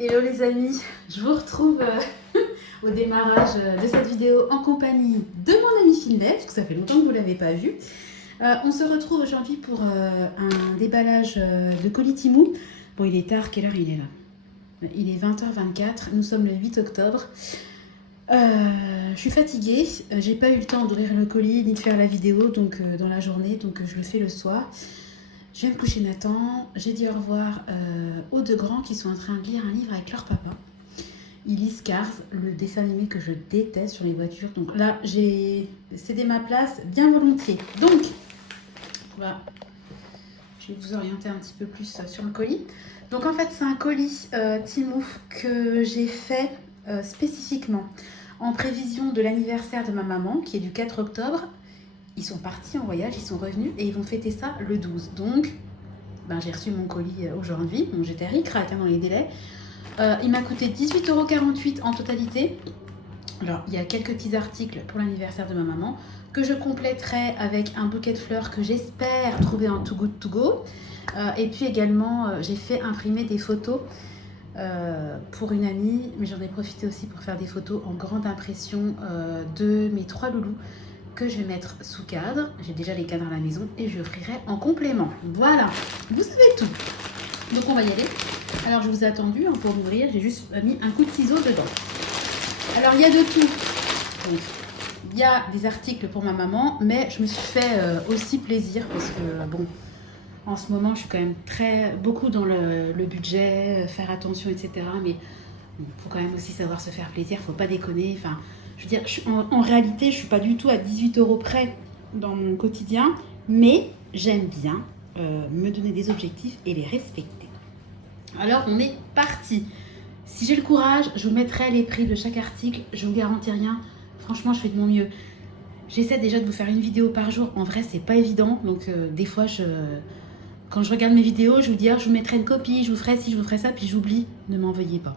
Hello les amis, je vous retrouve au démarrage de cette vidéo en compagnie de mon ami Finlay, parce que ça fait longtemps que vous ne l'avez pas vu. On se retrouve aujourd'hui pour un déballage de colis Temu. Bon, il est tard, quelle heure il est là? Il est 20h24, nous sommes le 8 octobre. Je suis fatiguée, j'ai pas eu le temps d'ouvrir le colis ni de faire la vidéo donc dans la journée, donc je le fais le soir. Je viens de coucher Nathan, j'ai dit au revoir aux deux grands qui sont en train de lire un livre avec leur papa. Ils lisent Cars, le dessin animé que je déteste sur les voitures. Donc là, j'ai cédé ma place bien volontiers. Donc, voilà, je vais vous orienter un petit peu plus sur le colis. Donc en fait, c'est un colis Temu que j'ai fait spécifiquement en prévision de l'anniversaire de ma maman, qui est du 4 octobre. Ils sont partis en voyage, ils sont revenus et ils vont fêter ça le 12. Donc, j'ai reçu mon colis aujourd'hui. Bon, j'étais ric-rac dans les délais. Il m'a coûté 18,48 € en totalité. Alors, il y a quelques petits articles pour l'anniversaire de ma maman que je compléterai avec un bouquet de fleurs que j'espère trouver en Too Good To Go. Et puis également, j'ai fait imprimer des photos pour une amie, mais j'en ai profité aussi pour faire des photos en grande impression de mes 3 loulous que je vais mettre sous cadre. J'ai déjà les cadres à la maison et je offrirai en complément. Voilà, vous savez tout. Donc on va y aller. Alors je vous ai attendu pour m'ouvrir, j'ai juste mis un coup de ciseau dedans. Alors il y a de tout. Donc, il y a des articles pour ma maman, mais je me suis fait aussi plaisir parce que bon, en ce moment je suis quand même beaucoup dans le budget, faire attention, etc. Mais il faut quand même aussi savoir se faire plaisir, faut pas déconner. Enfin, je veux dire, en réalité, je suis pas du tout à 18 € près dans mon quotidien, mais j'aime bien me donner des objectifs et les respecter. Alors, on est parti. Si j'ai le courage, je vous mettrai les prix de chaque article. Je vous garantis rien. Franchement, je fais de mon mieux. J'essaie déjà de vous faire une vidéo par jour. En vrai, c'est pas évident. Donc, des fois, quand je regarde mes vidéos, je vous dis, je vous mettrai une copie, je vous ferai ci, je vous ferai ça, puis j'oublie. Ne m'en veuillez pas.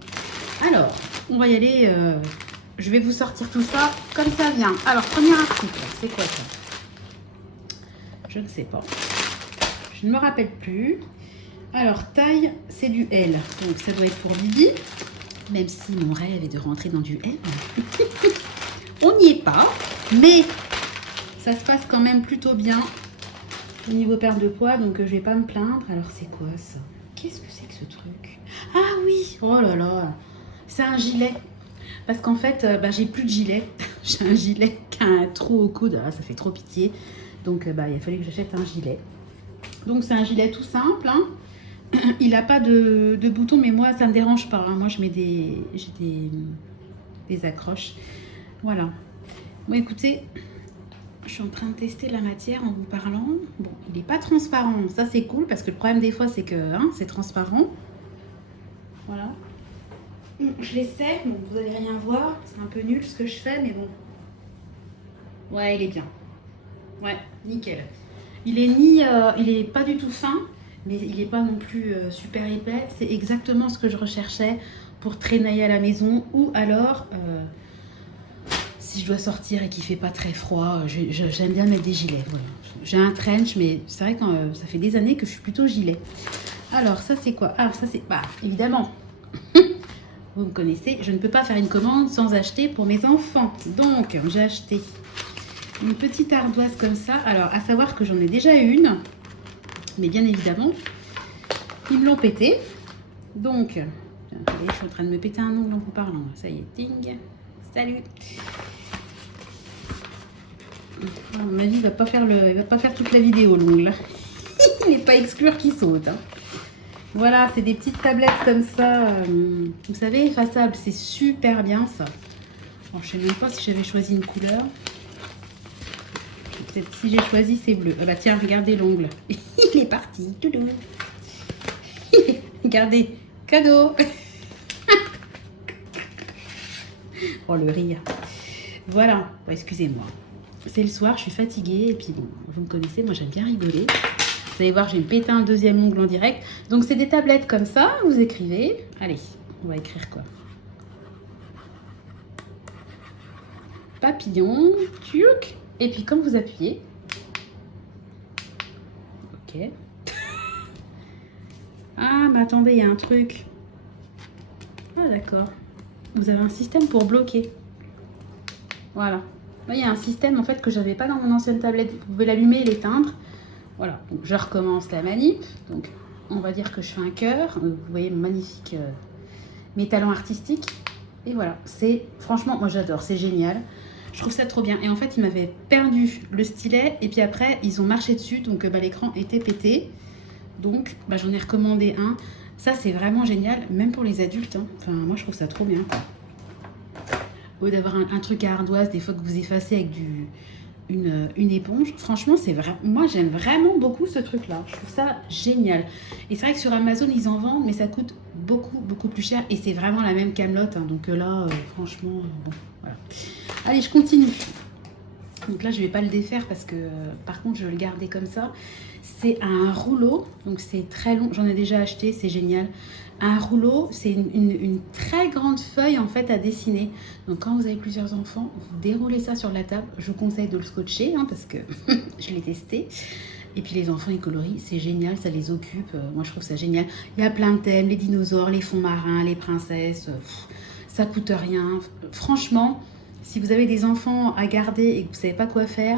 Alors, on va y aller. Je vais vous sortir tout ça comme ça vient. Alors, premier article, c'est quoi ça? Je ne sais pas. Je ne me rappelle plus. Alors, taille, c'est du L. Donc, ça doit être pour Bibi. Même si mon rêve est de rentrer dans du M. On n'y est pas. Mais ça se passe quand même plutôt bien au niveau perte de poids. Donc, je ne vais pas me plaindre. Alors, c'est quoi ça? Qu'est-ce que c'est que ce truc? Ah oui! Oh là là! C'est un gilet. Parce qu'en fait, j'ai plus de gilet. J'ai un gilet qui a un trou au coude. Ah, ça fait trop pitié. Donc, il a fallu que j'achète un gilet. Donc, c'est un gilet tout simple. Hein. Il n'a pas de boutons, mais moi, ça ne me dérange pas. Hein. Moi, j'ai des accroches. Voilà. Bon, écoutez, je suis en train de tester la matière en vous parlant. Bon, il n'est pas transparent. Ça, c'est cool parce que le problème des fois, c'est que c'est transparent. Voilà. Je l'essaie, bon, vous allez rien voir, c'est un peu nul ce que je fais, mais bon. Ouais, il est bien. Ouais, nickel. Il est pas du tout fin, mais il est pas non plus super épais. C'est exactement ce que je recherchais pour traîner à la maison ou alors si je dois sortir et qu'il fait pas très froid, j'aime bien mettre des gilets. Voilà. J'ai un trench, mais c'est vrai que ça fait des années que je suis plutôt gilet. Alors ça c'est quoi? Ah ça c'est évidemment. Vous me connaissez, je ne peux pas faire une commande sans acheter pour mes enfants. Donc, j'ai acheté une petite ardoise comme ça. Alors, à savoir que j'en ai déjà une, mais bien évidemment, ils me l'ont pété. Donc, je suis en train de me péter un ongle en vous parlant. Ça y est, ting. Salut. À mon avis, il va pas faire toute la vidéo, l'ongle. Il n'est pas exclure qu'il saute. Hein. Voilà, c'est des petites tablettes comme ça, vous savez, effaçables, c'est super bien ça. Alors, je ne sais même pas si j'avais choisi une couleur. Peut-être si j'ai choisi, c'est bleu. Ah bah tiens, regardez l'ongle. Il est parti. Toudou. Regardez, cadeau. Oh, le rire. Voilà, bon, excusez-moi. C'est le soir, je suis fatiguée. Et puis bon, vous me connaissez, moi j'aime bien rigoler. Vous allez voir, j'ai pété un deuxième ongle en direct. Donc, c'est des tablettes comme ça. Vous écrivez. Allez, on va écrire quoi? Papillon. Tchouk. Et puis, quand vous appuyez. Ok. Ah, mais attendez, il y a un truc. Ah d'accord. Vous avez un système pour bloquer. Voilà. Là, il y a un système en fait que j'avais pas dans mon ancienne tablette. Vous pouvez l'allumer et l'éteindre. Voilà. Donc je recommence la manip. Donc on va dire que je fais un cœur. Vous voyez mon magnifique mes talents artistiques. Et voilà. C'est franchement, moi j'adore. C'est génial. Je trouve ça trop bien. Et en fait, ils m'avaient perdu le stylet. Et puis après, ils ont marché dessus. Donc l'écran était pété. Donc j'en ai recommandé un. Ça, c'est vraiment génial. Même pour les adultes. Hein. Enfin, moi, je trouve ça trop bien. Au lieu d'avoir un truc à ardoise, des fois que vous effacez avec une éponge. Franchement, c'est vrai. Moi, j'aime vraiment beaucoup ce truc-là. Je trouve ça génial. Et c'est vrai que sur Amazon, ils en vendent, mais ça coûte beaucoup, beaucoup plus cher. Et c'est vraiment la même camelote. Hein. Donc là, franchement, bon, voilà. Allez, je continue. Donc là, je ne vais pas le défaire parce que, par contre, je vais le garder comme ça. C'est un rouleau. Donc c'est très long. J'en ai déjà acheté. C'est génial. Un rouleau, c'est une très grande feuille en fait à dessiner. Donc quand vous avez plusieurs enfants, vous déroulez ça sur la table. Je vous conseille de le scotcher hein, parce que je l'ai testé. Et puis les enfants, ils colorient, c'est génial, ça les occupe. Moi, je trouve ça génial. Il y a plein de thèmes, les dinosaures, les fonds marins, les princesses. Ça coûte rien. Franchement, si vous avez des enfants à garder et que vous ne savez pas quoi faire,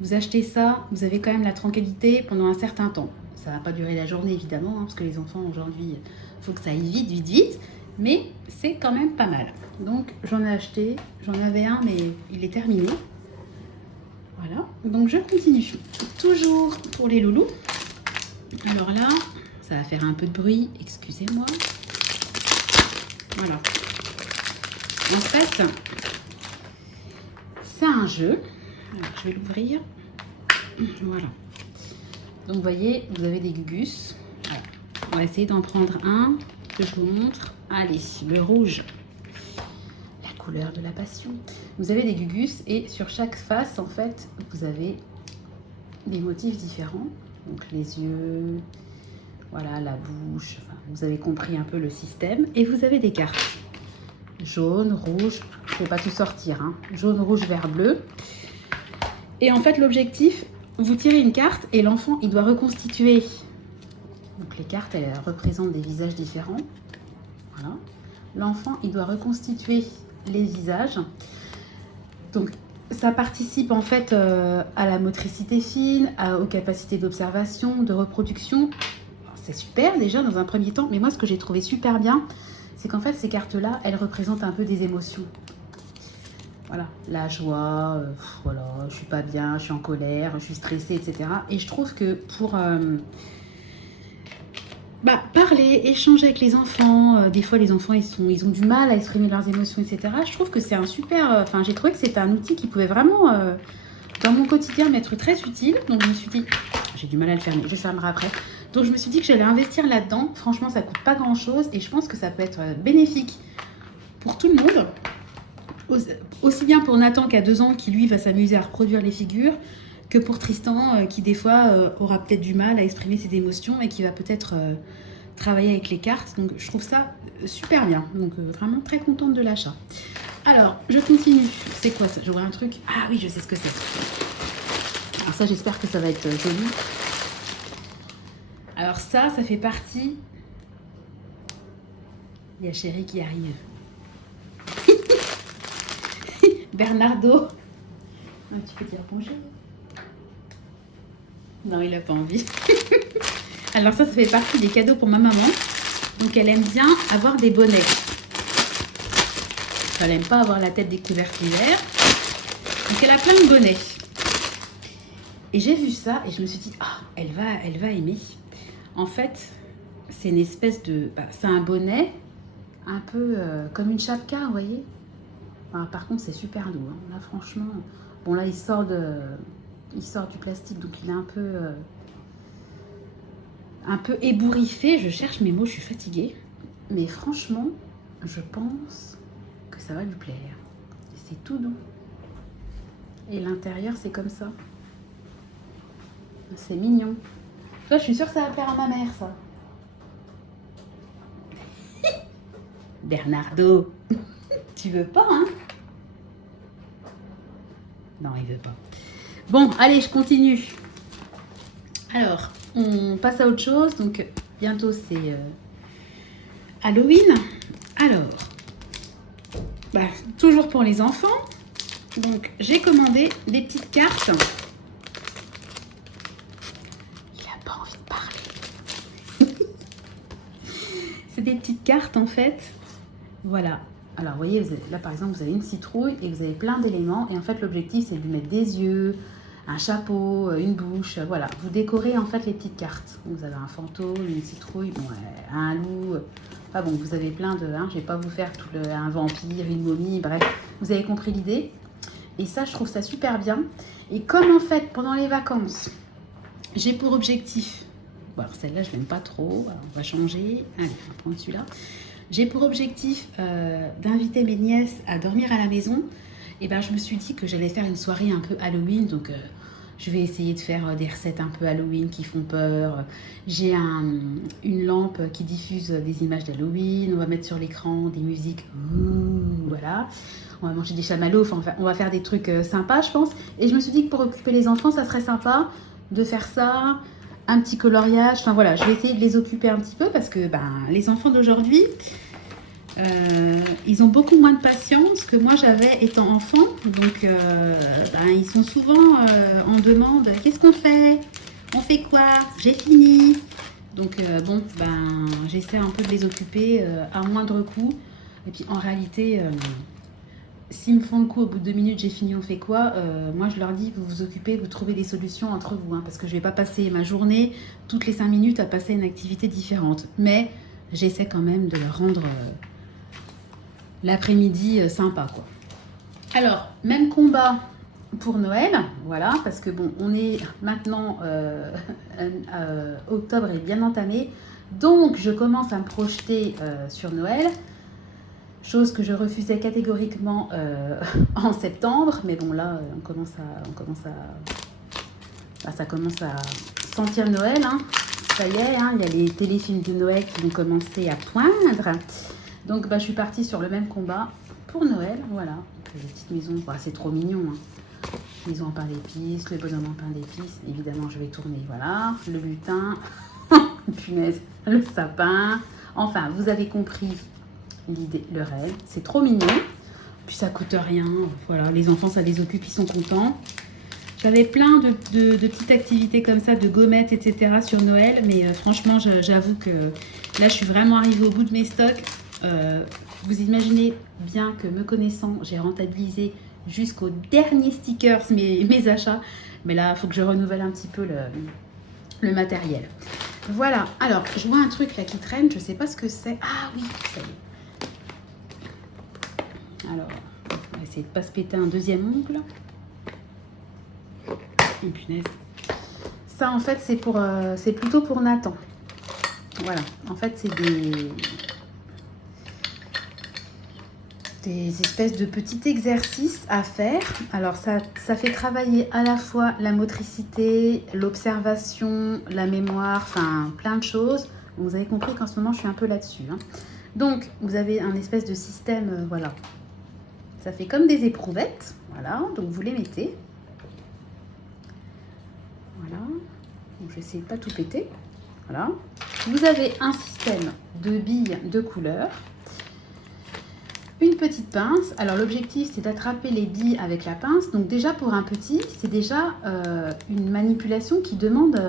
vous achetez ça, vous avez quand même la tranquillité pendant un certain temps. Ça ne va pas durer la journée évidemment, hein, parce que les enfants aujourd'hui, il faut que ça aille vite, vite, vite. Mais c'est quand même pas mal. Donc j'en ai acheté, j'en avais un mais il est terminé. Voilà, donc je continue. Toujours pour les loulous. Alors là, ça va faire un peu de bruit, excusez-moi. Voilà. En fait, c'est un jeu. Alors, je vais l'ouvrir. Voilà. Donc vous voyez, vous avez des gugus. Voilà. On va essayer d'en prendre un que je vous montre. Allez, le rouge. La couleur de la passion. Vous avez des gugus et sur chaque face, en fait, vous avez des motifs différents. Donc les yeux, voilà, la bouche. Enfin, vous avez compris un peu le système. Et vous avez des cartes. Jaune, rouge. Je ne vais pas tout sortir. Hein. Jaune, rouge, vert, bleu. Et en fait, l'objectif, vous tirez une carte et l'enfant, il doit reconstituer. Donc les cartes, elles représentent des visages différents. Voilà. L'enfant, il doit reconstituer les visages. Donc ça participe en fait à la motricité fine, aux capacités d'observation, de reproduction. C'est super déjà dans un premier temps, mais moi ce que j'ai trouvé super bien, c'est qu'en fait ces cartes-là, elles représentent un peu des émotions. Voilà, la joie, voilà, je suis pas bien, je suis en colère, je suis stressée, etc. Et je trouve que pour parler, échanger avec les enfants, des fois les enfants ils ont du mal à exprimer leurs émotions, etc. Je trouve que c'est un super, j'ai trouvé que c'était un outil qui pouvait vraiment, dans mon quotidien, m'être très utile. Donc je me suis dit, j'ai du mal à le fermer, je le fermerai après. Donc je me suis dit que j'allais investir là-dedans. Franchement, ça coûte pas grand-chose et je pense que ça peut être bénéfique pour tout le monde. Aussi bien pour Nathan qui a 2 ans, qui lui va s'amuser à reproduire les figures, que pour Tristan qui des fois aura peut-être du mal à exprimer ses émotions et qui va peut-être travailler avec les cartes. Donc je trouve ça super bien. Donc vraiment très contente de l'achat. Alors je continue. C'est quoi ça? J'aurais un truc. Ah oui, je sais ce que c'est. Alors ça, j'espère que ça va être joli. Alors ça fait partie. Il y a Chéri qui arrive. Bernardo. Tu peux dire bonjour. Non, il n'a pas envie. Alors ça fait partie des cadeaux pour ma maman. Donc elle aime bien avoir des bonnets. Elle n'aime pas avoir la tête découverte l'hiver. Donc elle a plein de bonnets. Et j'ai vu ça et je me suis dit, ah, elle va aimer. En fait, c'est une espèce de... c'est un bonnet un peu comme une chapka, vous voyez. Enfin, par contre, c'est super doux. Hein. Là, franchement... Bon, là, il sort du plastique, donc il est un peu ébouriffé. Je cherche mes mots, je suis fatiguée. Mais franchement, je pense que ça va lui plaire. C'est tout doux. Et l'intérieur, c'est comme ça. C'est mignon. Toi, je suis sûre que ça va plaire à ma mère, ça. Bernardo, tu veux pas, hein? Non, il veut pas. Bon, allez, je continue. Alors, on passe à autre chose. Donc, bientôt, c'est Halloween. Alors, toujours pour les enfants. Donc, j'ai commandé des petites cartes. Il n'a pas envie de parler. C'est des petites cartes en fait. Voilà. Alors, vous voyez, là par exemple, vous avez une citrouille et vous avez plein d'éléments. Et en fait, l'objectif, c'est de lui mettre des yeux, un chapeau, une bouche. Voilà. Vous décorez en fait les petites cartes. Vous avez un fantôme, une citrouille, bon, un loup. Enfin bon, vous avez plein de... Hein, je ne vais pas vous faire un vampire, une momie, bref. Vous avez compris l'idée. Et ça, je trouve ça super bien. Et comme en fait, pendant les vacances, j'ai pour objectif... Bon, alors celle-là, je n'aime pas trop. Alors, on va changer. Allez, on va prendre celui-là. J'ai pour objectif d'inviter mes nièces à dormir à la maison. Et ben, je me suis dit que j'allais faire une soirée un peu Halloween. Donc, je vais essayer de faire des recettes un peu Halloween qui font peur. J'ai une lampe qui diffuse des images d'Halloween. On va mettre sur l'écran des musiques. Voilà. On va manger des chamallows. Enfin, on va faire des trucs sympas, je pense. Et je me suis dit que pour occuper les enfants, ça serait sympa de faire ça. Un petit coloriage. Enfin, voilà, je vais essayer de les occuper un petit peu parce que les enfants d'aujourd'hui, ils ont beaucoup moins de patience que moi j'avais étant enfant. Donc, ils sont souvent en demande. Qu'est-ce qu'on fait? On fait quoi? J'ai fini. Donc, j'essaie un peu de les occuper à moindre coût. Et puis, en réalité, s'ils me font le coup au bout de 2 minutes, j'ai fini, on fait quoi? Moi, je leur dis, vous vous occupez, vous trouvez des solutions entre vous. Hein, parce que je ne vais pas passer ma journée, toutes les 5 minutes, à passer à une activité différente. Mais j'essaie quand même de leur rendre l'après-midi sympa, quoi. Alors, même combat pour Noël, voilà, parce que bon, on est maintenant, octobre est bien entamé, donc je commence à me projeter sur Noël, chose que je refusais catégoriquement en septembre, mais bon là, ça commence à sentir Noël, hein. Ça y est, hein, il y a les téléfilms de Noël qui vont commencer à poindre. Donc, je suis partie sur le même combat pour Noël. Voilà. Donc, les petites maisons, c'est trop mignon. Hein. Maison en pain d'épices, le bonhomme en pain d'épices. Évidemment, je vais tourner. Voilà. Le lutin. Punaise. Le sapin. Enfin, vous avez compris l'idée, le rêve. C'est trop mignon. Puis, ça coûte rien. Voilà. Les enfants, ça les occupe. Ils sont contents. J'avais plein de petites activités comme ça, de gommettes, etc. sur Noël. Mais franchement, j'avoue que là, je suis vraiment arrivée au bout de mes stocks. Vous imaginez bien que me connaissant, j'ai rentabilisé jusqu'au dernier stickers mes achats. Mais là, il faut que je renouvelle un petit peu le matériel. Voilà. Alors, je vois un truc là qui traîne. Je ne sais pas ce que c'est. Ah oui, ça y est. Alors, on va essayer de ne pas se péter un deuxième ongle. Oh, punaise. Ça, en fait, c'est plutôt pour Nathan. Voilà. En fait, c'est des espèces de petits exercices à faire. Alors, ça fait travailler à la fois la motricité, l'observation, la mémoire, enfin, plein de choses. Vous avez compris qu'en ce moment, je suis un peu là-dessus. Hein. Donc, vous avez un espèce de système, voilà. Ça fait comme des éprouvettes. Voilà. Donc, vous les mettez. Voilà, donc je vais essayer de ne pas tout péter. Voilà. Vous avez un système de billes de couleur, une petite pince. Alors l'objectif, c'est d'attraper les billes avec la pince. Donc déjà pour un petit, c'est déjà une manipulation qui demande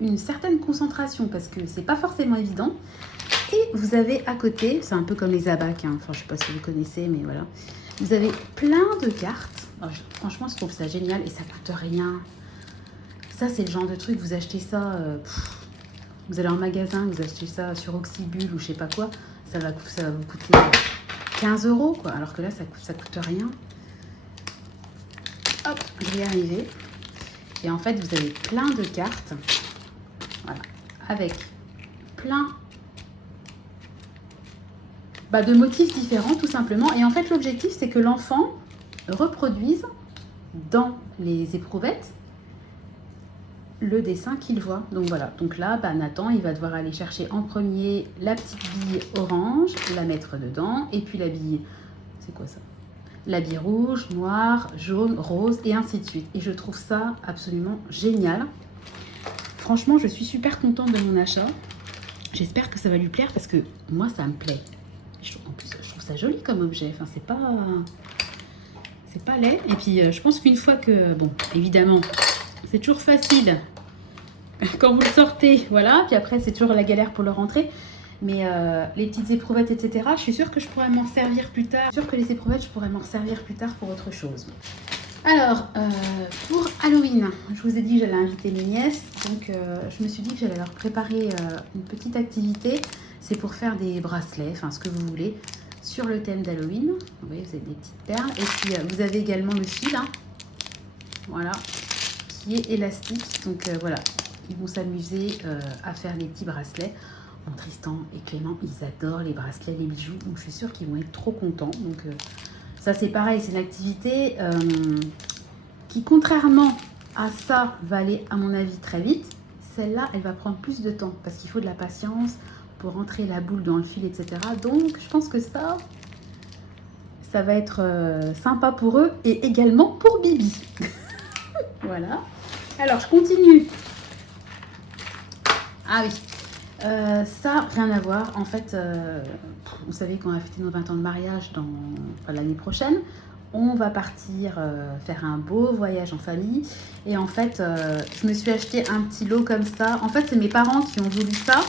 une certaine concentration parce que c'est pas forcément évident. Et vous avez à côté, c'est un peu comme les abacs, hein. Enfin je sais pas si vous connaissez, mais voilà. Vous avez plein de cartes. Alors, franchement, je trouve ça génial et ça coûte rien. Ça, c'est le genre de truc, vous achetez ça, vous allez en magasin, vous achetez ça sur Oxybul ou je sais pas quoi, ça va vous coûter 15 €, quoi. Alors que là, ça coûte rien. Hop, je vais y arriver. Et en fait, vous avez plein de cartes, voilà, avec plein de motifs différents, tout simplement. Et en fait, l'objectif, c'est que l'enfant reproduise dans les éprouvettes le dessin qu'il voit. Donc voilà, donc là, Nathan, il va devoir aller chercher en premier la petite bille orange, la mettre dedans, et puis la bille, c'est quoi ça? La bille rouge, noire, jaune, rose, et ainsi de suite. Et je trouve ça absolument génial. Franchement, je suis super contente de mon achat. J'espère que ça va lui plaire, parce que moi, ça me plaît. En plus, je trouve trouve ça joli comme objet. Enfin, c'est pas laid. Et puis, je pense qu'une fois que... Bon, évidemment, c'est toujours facile quand vous le sortez, voilà. Puis après, c'est toujours la galère pour le rentrer. Mais les petites éprouvettes, etc., je suis sûre que je pourrais m'en servir plus tard. Je suis sûre que les éprouvettes, je pourrais m'en servir plus tard pour autre chose. Alors, pour Halloween, je vous ai dit que j'allais inviter mes nièces. Donc, je me suis dit que j'allais leur préparer une petite activité. C'est pour faire des bracelets, enfin ce que vous voulez, sur le thème d'Halloween. Vous voyez, vous avez des petites perles. Et puis, vous avez également le fil, hein, voilà, qui est élastique. Donc, voilà, ils vont s'amuser à faire des petits bracelets. Bon, Tristan et Clément, ils adorent les bracelets, les bijoux. Donc, je suis sûre qu'ils vont être trop contents. Donc, ça, c'est pareil, c'est une activité qui, contrairement à ça, va aller, à mon avis, très vite. Celle-là, elle va prendre plus de temps parce qu'il faut de la patience pour rentrer la boule dans le fil, etc. Donc, je pense que ça va être sympa pour eux et également pour Bibi. Voilà. Alors, je continue. Ah oui. Ça, rien à voir. En fait, vous savez qu'on va fêter nos 20 ans de mariage l'année prochaine. On va partir faire un beau voyage en famille. Et en fait, je me suis acheté un petit lot comme ça. En fait, c'est mes parents qui ont voulu ça.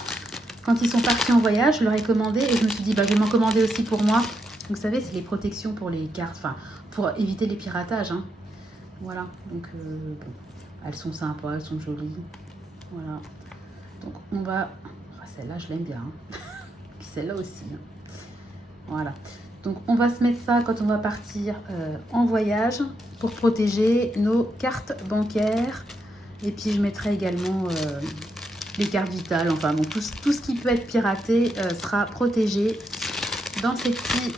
Quand ils sont partis en voyage, je leur ai commandé et je me suis dit, bah, je vais m'en commander aussi pour moi. Vous savez, c'est les protections pour les cartes, enfin, pour éviter les piratages, hein. Voilà, donc, bon, elles sont sympas, elles sont jolies. Voilà. Donc, on va... Celle-là, je l'aime bien. Hein. Puis celle-là aussi. Hein. Voilà. Donc, on va se mettre ça quand on va partir en voyage pour protéger nos cartes bancaires. Et puis, je mettrai également les cartes vitales. Enfin, bon, tout ce qui peut être piraté sera protégé dans ces petits...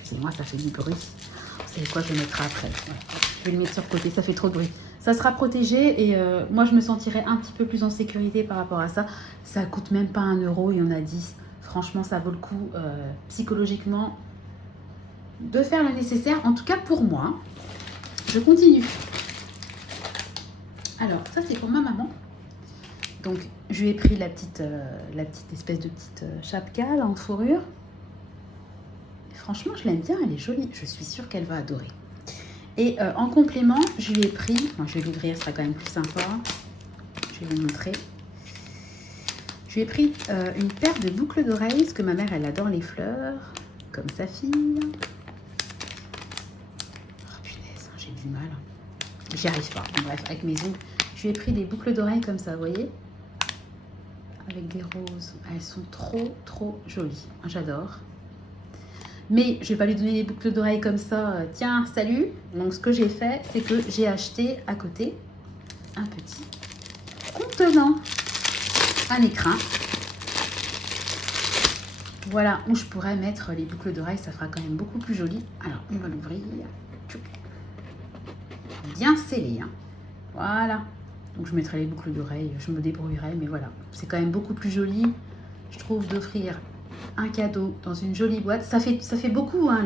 Excusez-moi, ça fait du bruit. Vous savez quoi, je le mettrai après. Voilà. Je vais le mettre sur le côté, ça fait trop de bruit. Ça sera protégé et moi, je me sentirai un petit peu plus en sécurité par rapport à ça. Ça coûte même pas 1 euro, il y en a 10. Franchement, ça vaut le coup psychologiquement de faire le nécessaire. En tout cas, pour moi, je continue. Alors, ça, c'est pour ma maman. Donc, je lui ai pris la petite espèce de petite chapka là, en fourrure. Et franchement, je l'aime bien, elle est jolie. Je suis sûre qu'elle va adorer. Et en complément, je lui ai pris, enfin, je vais l'ouvrir, ce sera quand même plus sympa. Je vais vous montrer. Je lui ai pris une paire de boucles d'oreilles, parce que ma mère, elle adore les fleurs, comme sa fille. Oh punaise, j'ai du mal. J'y arrive pas. Bon, bref, avec mes ongles, je lui ai pris des boucles d'oreilles comme ça, vous voyez, avec des roses. Elles sont trop, trop jolies. J'adore. Mais je ne vais pas lui donner les boucles d'oreilles comme ça, tiens, salut. Donc, ce que j'ai fait, c'est que j'ai acheté à côté un petit contenant, un écrin. Voilà, où je pourrais mettre les boucles d'oreilles, ça fera quand même beaucoup plus joli. Alors, on va l'ouvrir. Bien scellé, hein. Voilà. Donc, je mettrai les boucles d'oreilles, je me débrouillerai, mais voilà. C'est quand même beaucoup plus joli, je trouve, d'offrir un cadeau dans une jolie boîte. Ça fait beaucoup, hein,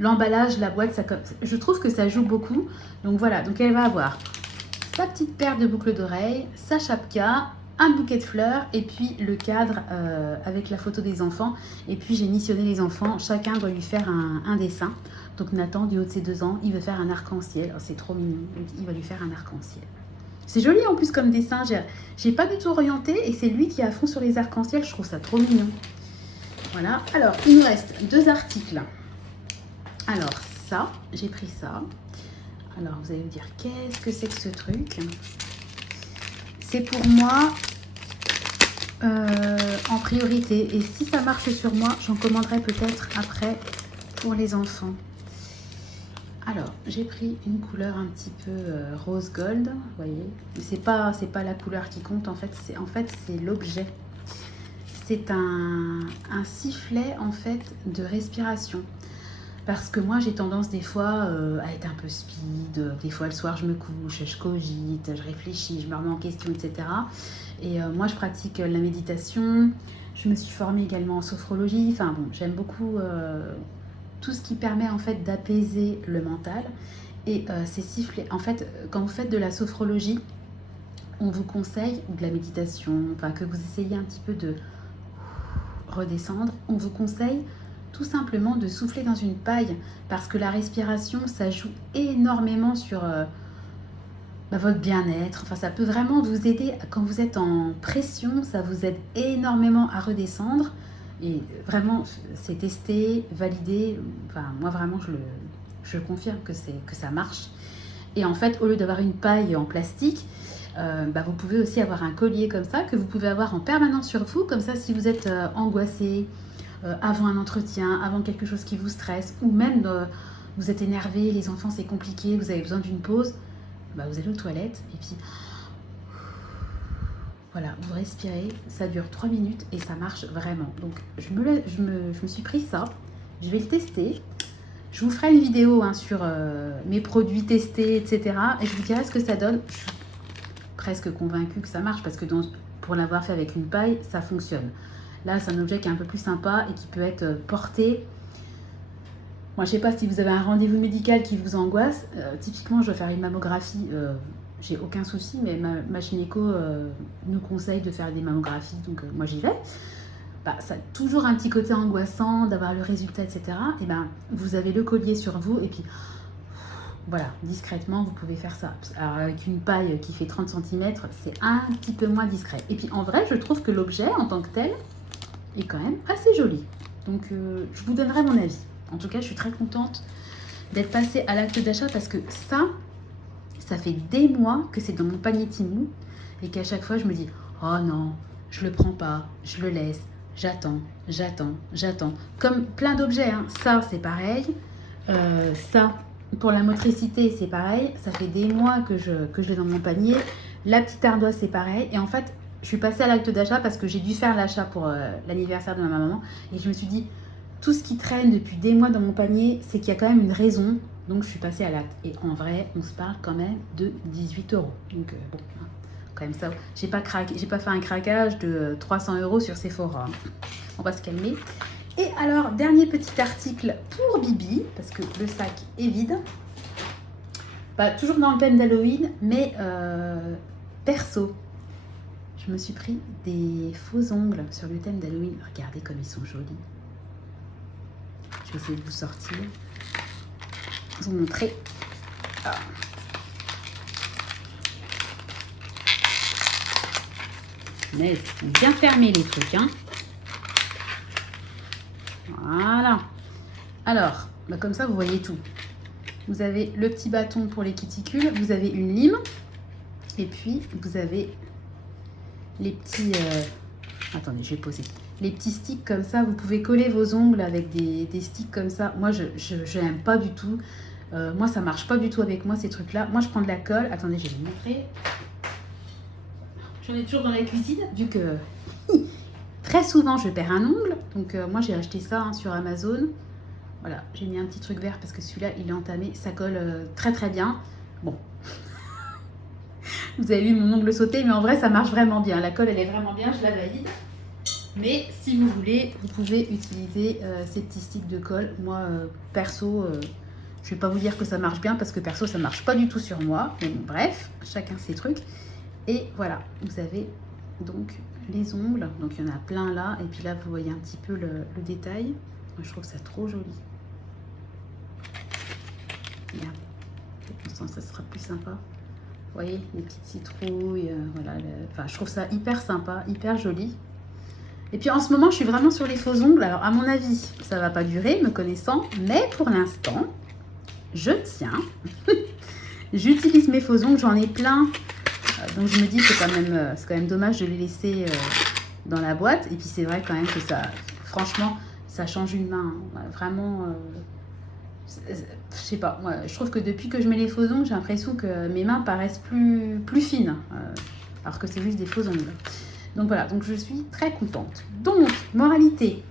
l'emballage, la boîte, ça, je trouve que ça joue beaucoup. Donc voilà, donc elle va avoir sa petite paire de boucles d'oreilles, sa chapka, un bouquet de fleurs et puis le cadre avec la photo des enfants. Et puis j'ai missionné les enfants, chacun doit lui faire un dessin. Donc Nathan, du haut de ses 2 ans, il veut faire un arc-en-ciel. Oh, c'est trop mignon, donc il va lui faire un arc-en-ciel. C'est joli en plus comme dessin, j'ai pas du tout orienté et c'est lui qui est à fond sur les arcs-en-ciel, je trouve ça trop mignon. Voilà, alors il nous reste 2 articles. Alors ça, j'ai pris ça. Alors vous allez me dire, qu'est-ce que c'est que ce truc? C'est pour moi en priorité. Et si ça marche sur moi, j'en commanderai peut-être après pour les enfants. Alors, j'ai pris une couleur un petit peu rose gold, vous voyez. C'est pas la couleur qui compte, en fait, c'est l'objet. C'est un sifflet, en fait, de respiration. Parce que moi, j'ai tendance des fois à être un peu speed. Des fois, le soir, je me couche, je cogite, je réfléchis, je me remets en question, etc. Et moi, je pratique la méditation. Je me suis formée également en sophrologie. Enfin bon, j'aime beaucoup tout ce qui permet en fait d'apaiser le mental. Et ces sifflets, en fait, quand vous faites de la sophrologie, on vous conseille, ou de la méditation, enfin que vous essayez un petit peu de redescendre, on vous conseille tout simplement de souffler dans une paille parce que la respiration, ça joue énormément sur votre bien-être. Enfin, ça peut vraiment vous aider quand vous êtes en pression, ça vous aide énormément à redescendre. Et vraiment, c'est testé, validé. Enfin, moi, vraiment, je confirme que ça marche. Et en fait, au lieu d'avoir une paille en plastique, vous pouvez aussi avoir un collier comme ça, que vous pouvez avoir en permanence sur vous. Comme ça, si vous êtes angoissé, avant un entretien, avant quelque chose qui vous stresse, ou même vous êtes énervé, les enfants c'est compliqué, vous avez besoin d'une pause, vous allez aux toilettes et puis voilà, vous respirez, ça dure 3 minutes et ça marche vraiment. Donc je me suis pris ça, je vais le tester. Je vous ferai une vidéo sur mes produits testés, etc. Et je vous dirai ce que ça donne. Je suis presque convaincue que ça marche parce que pour l'avoir fait avec une paille, ça fonctionne. Là, c'est un objet qui est un peu plus sympa et qui peut être porté. Moi, je ne sais pas si vous avez un rendez-vous médical qui vous angoisse. Typiquement, je dois faire une mammographie. J'ai aucun souci, mais ma gynéco nous conseille de faire des mammographies. Donc, moi, j'y vais. Ça a toujours un petit côté angoissant d'avoir le résultat, etc. Et vous avez le collier sur vous et puis voilà, discrètement, vous pouvez faire ça. Alors, avec une paille qui fait 30 cm, c'est un petit peu moins discret. Et puis, en vrai, je trouve que l'objet, en tant que tel, est quand même assez joli. Donc, je vous donnerai mon avis. En tout cas, je suis très contente d'être passée à l'acte d'achat parce que ça fait des mois que c'est dans mon panier Temu et qu'à chaque fois, je me dis « Oh non, je le prends pas, je le laisse, j'attends. » Comme plein d'objets, ça, c'est pareil. Ça, pour la motricité, c'est pareil. Ça fait des mois que je l'ai dans mon panier. La petite ardoise, c'est pareil. Et en fait, je suis passée à l'acte d'achat parce que j'ai dû faire l'achat pour l'anniversaire de ma maman. Et je me suis dit, tout ce qui traîne depuis des mois dans mon panier, c'est qu'il y a quand même une raison. Donc, je suis passée à l'acte. Et en vrai, on se parle quand même de 18 €. Donc, bon, quand même ça. J'ai pas fait un craquage de 300 € sur Sephora. On va se calmer. Et alors, dernier petit article pour Bibi, parce que le sac est vide. Toujours dans le thème d'Halloween, mais perso. Je me suis pris des faux ongles sur le thème d'Halloween. Regardez comme ils sont jolis. Je vais essayer de vous sortir. Vous montrer. Ah. Mais bien fermés les trucs. Voilà. Alors, comme ça, vous voyez tout. Vous avez le petit bâton pour les cuticules. Vous avez une lime. Et puis, vous avez les petits... Attendez, je vais poser. Les petits sticks comme ça, vous pouvez coller vos ongles avec des sticks comme ça. Moi, je n'aime pas du tout. Moi, ça marche pas du tout avec moi, ces trucs-là. Moi, je prends de la colle. Attendez, je vais vous montrer. J'en ai toujours dans la cuisine, vu que très souvent, je perds un ongle. Donc, moi, j'ai acheté ça sur Amazon. Voilà, j'ai mis un petit truc vert parce que celui-là, il est entamé. Ça colle très, très bien. Bon. Vous avez vu mon ongle sauter, mais en vrai, ça marche vraiment bien. La colle, elle est vraiment bien, je la valide. Mais si vous voulez, vous pouvez utiliser ces petits sticks de colle. Moi, perso, je ne vais pas vous dire que ça marche bien parce que perso, ça ne marche pas du tout sur moi. Mais bon, bref, chacun ses trucs. Et voilà, vous avez donc les ongles. Donc, il y en a plein là. Et puis là, vous voyez un petit peu le détail. Moi, je trouve ça trop joli. Regarde, je pense que ça sera plus sympa. Vous voyez, les petites citrouilles, voilà. Enfin, je trouve ça hyper sympa, hyper joli. Et puis en ce moment, je suis vraiment sur les faux ongles. Alors, à mon avis, ça ne va pas durer, me connaissant. Mais pour l'instant, je tiens. J'utilise mes faux ongles, j'en ai plein. Donc, je me dis que c'est quand même dommage de les laisser dans la boîte. Et puis, c'est vrai quand même que ça, franchement, ça change une main. Vraiment... je sais pas, moi, je trouve que depuis que je mets les faux ongles, j'ai l'impression que mes mains paraissent plus fines, alors que c'est juste des faux ongles. Donc voilà, donc je suis très contente. Donc, moralité,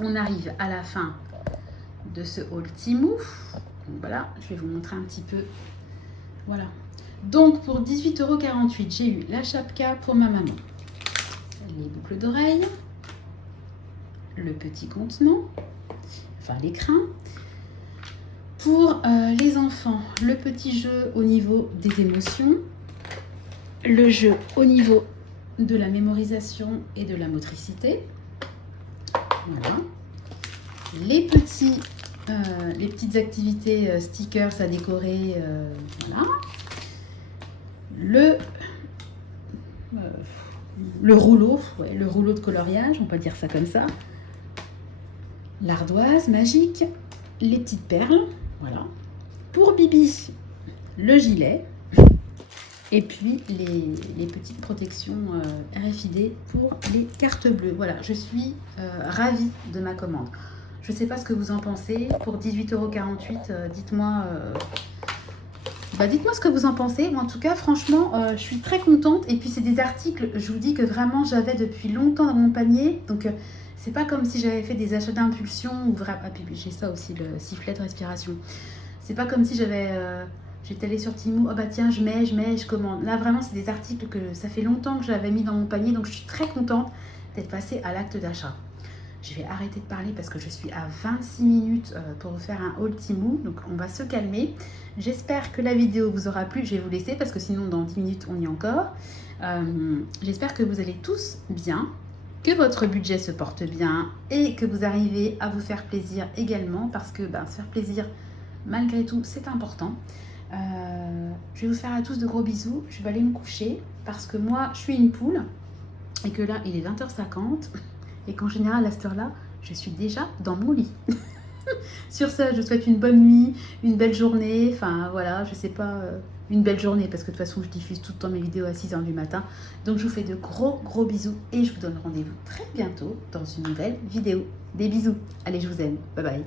on arrive à la fin de ce haul Temu. Donc voilà, je vais vous montrer un petit peu. Voilà. Donc pour 18,48 €, j'ai eu la chapka pour ma maman, les boucles d'oreilles, le petit contenant, enfin l'écrin. Pour les enfants, le petit jeu au niveau des émotions, le jeu au niveau de la mémorisation et de la motricité, Voilà. Les petites activités stickers à décorer. Voilà. Le rouleau, ouais, le rouleau de coloriage, on peut dire ça comme ça. L'ardoise magique, les petites perles, voilà. Pour Bibi, le gilet. Et puis les petites protections RFID pour les cartes bleues. Voilà, je suis ravie de ma commande. Je ne sais pas ce que vous en pensez. Pour 18,48 €, dites-moi dites-moi ce que vous en pensez. Moi, en tout cas, franchement, je suis très contente. Et puis, c'est des articles, je vous dis que vraiment, j'avais depuis longtemps dans mon panier. Donc, c'est pas comme si j'avais fait des achats d'impulsion. Ah, puis j'ai ça aussi, le sifflet de respiration. C'est pas comme si j'étais allée sur Temu, oh bah tiens, je commande. Là, vraiment, c'est des articles que ça fait longtemps que j'avais mis dans mon panier, donc je suis très contente d'être passée à l'acte d'achat. Je vais arrêter de parler parce que je suis à 26 minutes pour vous faire un haul Temu, donc on va se calmer. J'espère que la vidéo vous aura plu, je vais vous laisser parce que sinon dans 10 minutes on y est encore. J'espère que vous allez tous bien, que votre budget se porte bien et que vous arrivez à vous faire plaisir également parce que se faire plaisir malgré tout c'est important. Je vais vous faire à tous de gros bisous. Je vais aller me coucher parce que moi, je suis une poule et que là, il est 20h50 et qu'en général, à cette heure-là, je suis déjà dans mon lit. Sur ce, je vous souhaite une bonne nuit, une belle journée. Enfin, voilà, je sais pas, une belle journée parce que de toute façon, je diffuse tout le temps mes vidéos à 6h du matin. Donc, je vous fais de gros bisous et je vous donne rendez-vous très bientôt dans une nouvelle vidéo. Des bisous. Allez, je vous aime. Bye bye.